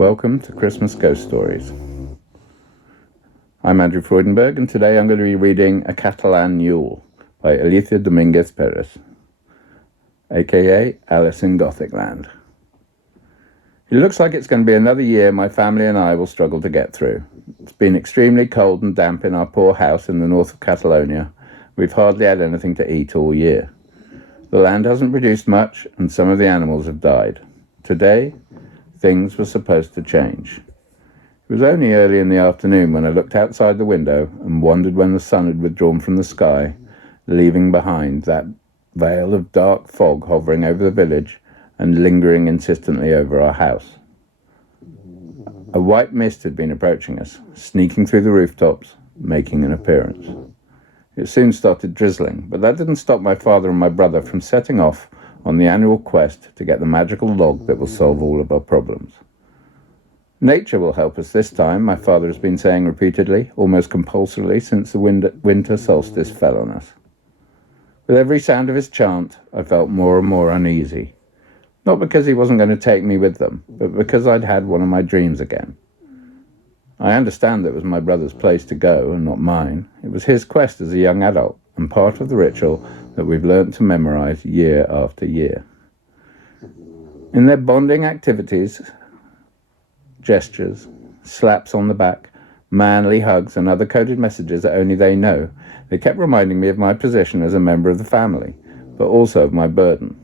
Welcome to Christmas Ghost Stories. I'm Andrew Freudenberg, and today I'm going to be reading A Catalan Yule by Alicia Dominguez Perez, aka Alice in Gothic Land. It looks like it's going to be another year my family and I will struggle to get through. It's been extremely cold and damp in our poor house in the north of Catalonia. We've hardly had anything to eat all year. The land hasn't produced much, and some of the animals have died. Today, things were supposed to change. It was only early in the afternoon when I looked outside the window and wondered when the sun had withdrawn from the sky, leaving behind that veil of dark fog hovering over the village and lingering insistently over our house. A white mist had been approaching us, sneaking through the rooftops, making an appearance. It soon started drizzling, but that didn't stop my father and my brother from setting off on the annual quest to get the magical log that will solve all of our problems. Nature will help us this time, my father has been saying repeatedly, almost compulsively, since the winter solstice fell on us. With every sound of his chant, I felt more and more uneasy. Not because he wasn't going to take me with them, but because I'd had one of my dreams again. I understand that it was my brother's place to go, and not mine. It was his quest as a young adult, and part of the ritual that we've learned to memorize year after year. In their bonding activities, gestures, slaps on the back, manly hugs, and other coded messages that only they know, they kept reminding me of my position as a member of the family, but also of my burden.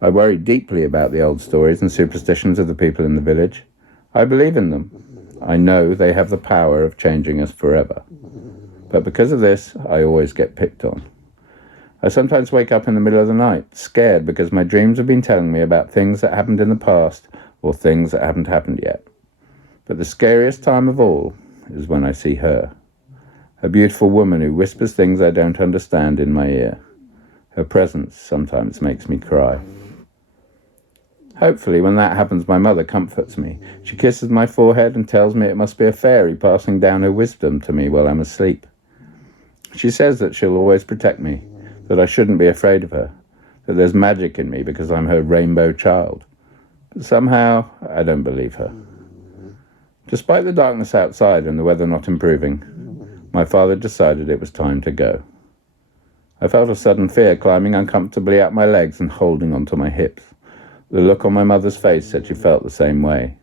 I worry deeply about the old stories and superstitions of the people in the village. I believe in them. I know they have the power of changing us forever. But because of this, I always get picked on. I sometimes wake up in the middle of the night, scared because my dreams have been telling me about things that happened in the past or things that haven't happened yet. But the scariest time of all is when I see her. A beautiful woman who whispers things I don't understand in my ear. Her presence sometimes makes me cry. Hopefully, when that happens, my mother comforts me. She kisses my forehead and tells me it must be a fairy passing down her wisdom to me while I'm asleep. She says that she'll always protect me, that I shouldn't be afraid of her, that there's magic in me because I'm her rainbow child. But somehow, I don't believe her. Despite the darkness outside and the weather not improving, my father decided it was time to go. I felt a sudden fear climbing uncomfortably up my legs and holding onto my hips. The look on my mother's face said she felt the same way.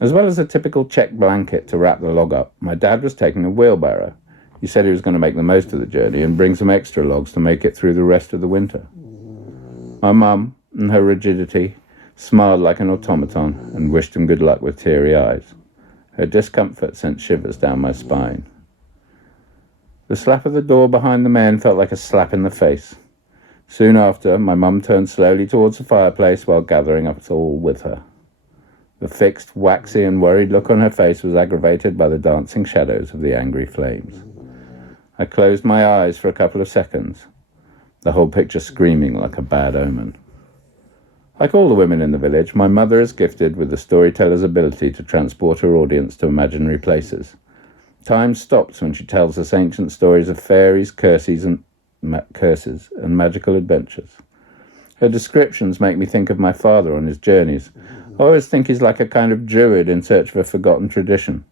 As well as a typical check blanket to wrap the log up, my dad was taking a wheelbarrow. He said he was going to make the most of the journey and bring some extra logs to make it through the rest of the winter. My mum, in her rigidity, smiled like an automaton and wished him good luck with teary eyes. Her discomfort sent shivers down my spine. The slap of the door behind the men felt like a slap in the face. Soon after, my mum turned slowly towards the fireplace while gathering us all with her. The fixed, waxy and worried look on her face was aggravated by the dancing shadows of the angry flames. I closed my eyes for a couple of seconds, the whole picture screaming like a bad omen. Like all the women in the village, my mother is gifted with the storyteller's ability to transport her audience to imaginary places. Time stops when she tells us ancient stories of fairies, curses, and magical adventures. Her descriptions make me think of my father on his journeys. I always think he's like a kind of druid in search of a forgotten tradition.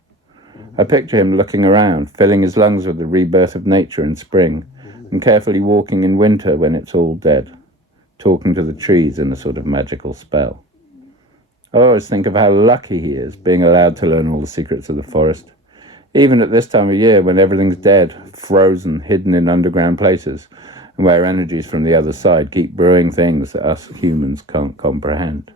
I picture him looking around, filling his lungs with the rebirth of nature in spring, and carefully walking in winter when it's all dead, talking to the trees in a sort of magical spell. I always think of how lucky he is, being allowed to learn all the secrets of the forest. Even at this time of year, when everything's dead, frozen, hidden in underground places, and where energies from the other side keep brewing things that us humans can't comprehend.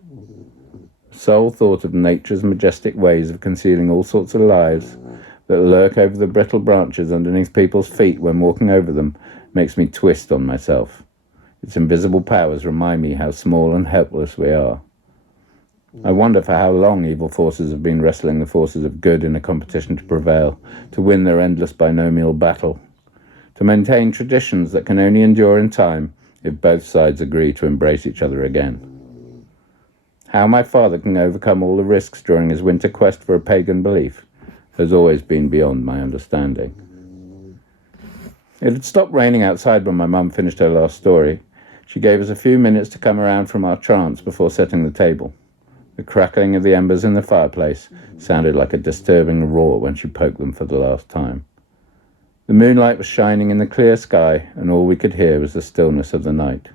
Sole thought of nature's majestic ways of concealing all sorts of lives that lurk over the brittle branches underneath people's feet when walking over them makes me twist on myself. Its invisible powers remind me how small and helpless we are. I wonder for how long evil forces have been wrestling the forces of good in a competition to prevail, to win their endless binomial battle, to maintain traditions that can only endure in time if both sides agree to embrace each other again. How my father can overcome all the risks during his winter quest for a pagan belief has always been beyond my understanding. It had stopped raining outside when my mum finished her last story. She gave us a few minutes to come around from our trance before setting the table. The crackling of the embers in the fireplace sounded like a disturbing roar when she poked them for the last time. The moonlight was shining in the clear sky, and all we could hear was the stillness of the night.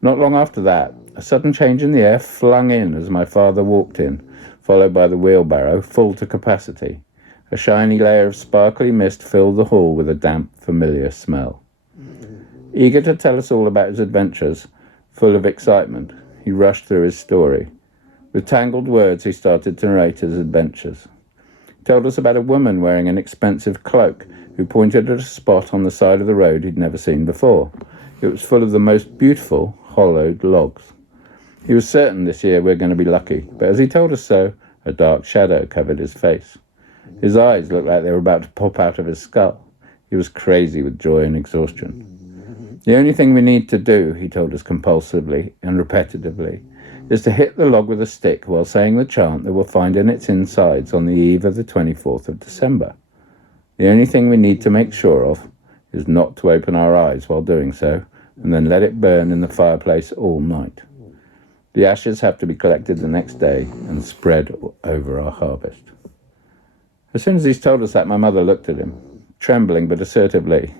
Not long after that, a sudden change in the air flung in as my father walked in, followed by the wheelbarrow, full to capacity. A shiny layer of sparkly mist filled the hall with a damp, familiar smell. Eager to tell us all about his adventures, full of excitement, he rushed through his story. With tangled words, he started to narrate his adventures. He told us about a woman wearing an expensive cloak who pointed at a spot on the side of the road he'd never seen before. It was full of the most beautiful, hollowed logs. He was certain this year we're going to be lucky, but as he told us so, a dark shadow covered his face. His eyes looked like they were about to pop out of his skull. He was crazy with joy and exhaustion. The only thing we need to do, he told us compulsively and repetitively, is to hit the log with a stick while saying the chant that we'll find in its insides on the eve of the 24th of December. The only thing we need to make sure of is not to open our eyes while doing so, and then let it burn in the fireplace all night. The ashes have to be collected the next day and spread over our harvest. As soon as he's told us that, my mother looked at him, trembling but assertively,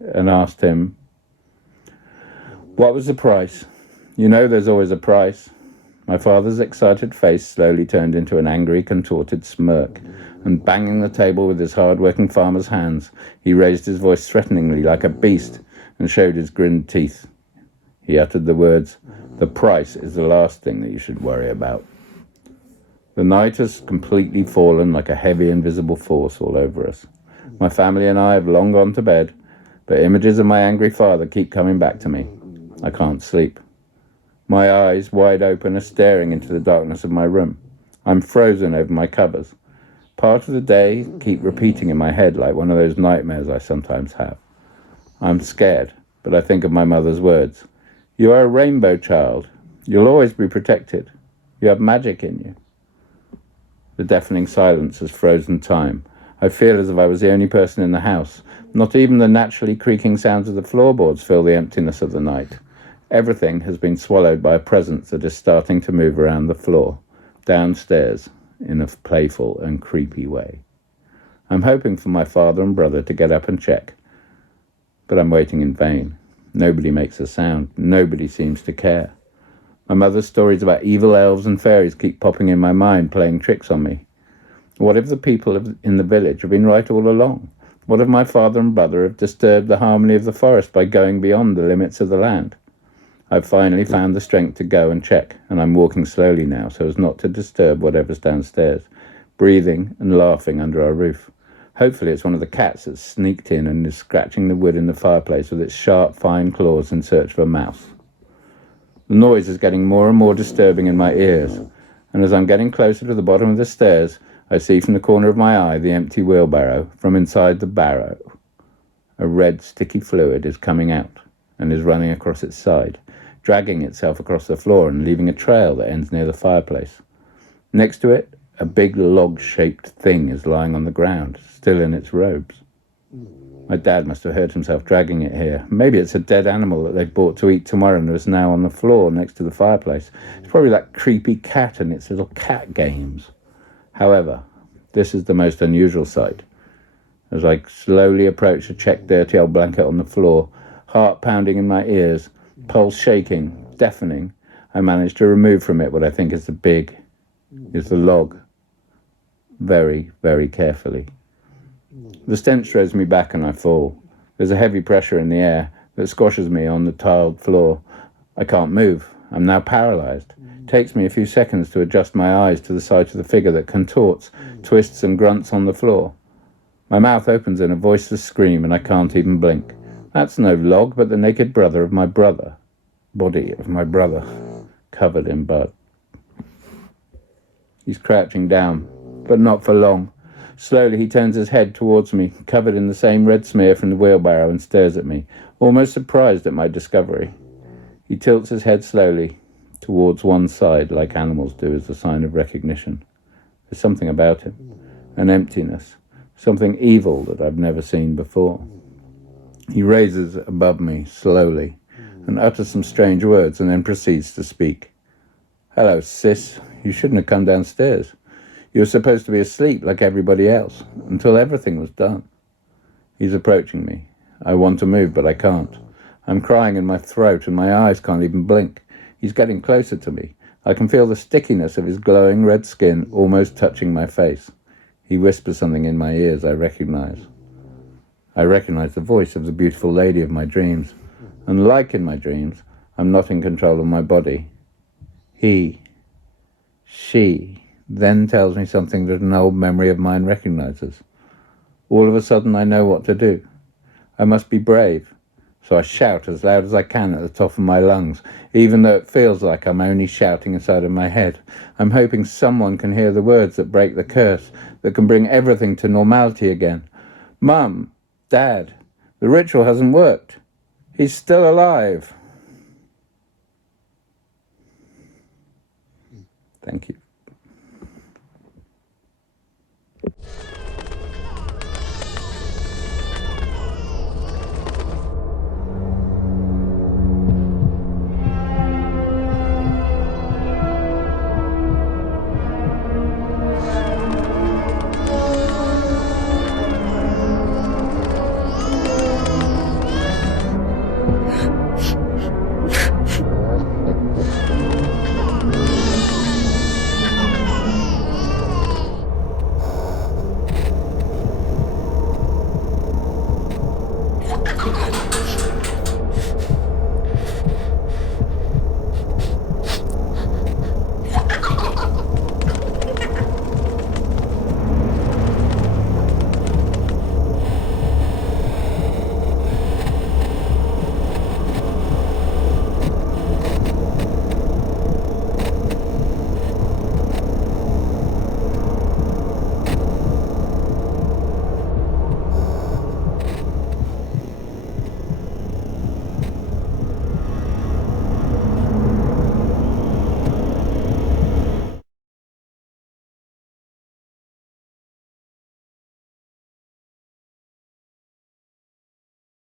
and asked him, "What was the price? You know there's always a price." My father's excited face slowly turned into an angry, contorted smirk, and banging the table with his hard-working farmer's hands, he raised his voice threateningly like a beast and showed his grinned teeth. He uttered the words, "The price is the last thing that you should worry about." The night has completely fallen like a heavy, invisible force all over us. My family and I have long gone to bed, but images of my angry father keep coming back to me. I can't sleep. My eyes, wide open, are staring into the darkness of my room. I'm frozen over my covers. Part of the day keep repeating in my head like one of those nightmares I sometimes have. I'm scared, but I think of my mother's words. "You are a rainbow child. You'll always be protected. You have magic in you." The deafening silence has frozen time. I feel as if I was the only person in the house. Not even the naturally creaking sounds of the floorboards fill the emptiness of the night. Everything has been swallowed by a presence that is starting to move around the floor, downstairs, in a playful and creepy way. I'm hoping for my father and brother to get up and check, but I'm waiting in vain. Nobody makes a sound. Nobody seems to care. My mother's stories about evil elves and fairies keep popping in my mind, playing tricks on me. What if the people in the village have been right all along? What if my father and brother have disturbed the harmony of the forest by going beyond the limits of the land? I've finally found the strength to go and check, and I'm walking slowly now so as not to disturb whatever's downstairs, breathing and laughing under our roof. Hopefully it's one of the cats that's sneaked in and is scratching the wood in the fireplace with its sharp, fine claws in search of a mouse. The noise is getting more and more disturbing in my ears, and as I'm getting closer to the bottom of the stairs, I see from the corner of my eye the empty wheelbarrow. From inside the barrow, a red, sticky fluid is coming out and is running across its side, dragging itself across the floor and leaving a trail that ends near the fireplace. Next to it, a big log-shaped thing is lying on the ground, still in its robes. My dad must have hurt himself dragging it here. Maybe it's a dead animal that they've bought to eat tomorrow and is now on the floor next to the fireplace. It's probably that creepy cat and its little cat games. However, this is the most unusual sight. As I slowly approach a checked dirty old blanket on the floor, heart pounding in my ears, pulse shaking, deafening, I manage to remove from it what I think is the log, very, very carefully. The stench throws me back and I fall. There's a heavy pressure in the air that squashes me on the tiled floor. I can't move. I'm now paralyzed. It takes me a few seconds to adjust my eyes to the sight of the figure that contorts, twists and grunts on the floor. My mouth opens in a voiceless scream and I can't even blink. That's no log, but the naked body of my brother, covered in blood. He's crouching down, but not for long. Slowly he turns his head towards me, covered in the same red smear from the wheelbarrow, and stares at me, almost surprised at my discovery. He tilts his head slowly towards one side, like animals do, as a sign of recognition. There's something about him, an emptiness, something evil that I've never seen before. He raises above me slowly and utters some strange words and then proceeds to speak. "Hello, sis," You shouldn't have come downstairs. You were supposed to be asleep like everybody else, until everything was done. He's approaching me. I want to move, but I can't. I'm crying in my throat, and my eyes can't even blink. He's getting closer to me. I can feel the stickiness of his glowing red skin almost touching my face. He whispers something in my ears I recognize. I recognize the voice of the beautiful lady of my dreams. And like in my dreams, I'm not in control of my body. She then tells me something that an old memory of mine recognizes. All of a sudden I know what to do. I must be brave. So I shout as loud as I can at the top of my lungs, even though it feels like I'm only shouting inside of my head. I'm hoping someone can hear the words that break the curse, that can bring everything to normality again. Mum, Dad, the ritual hasn't worked. He's still alive. Thank you.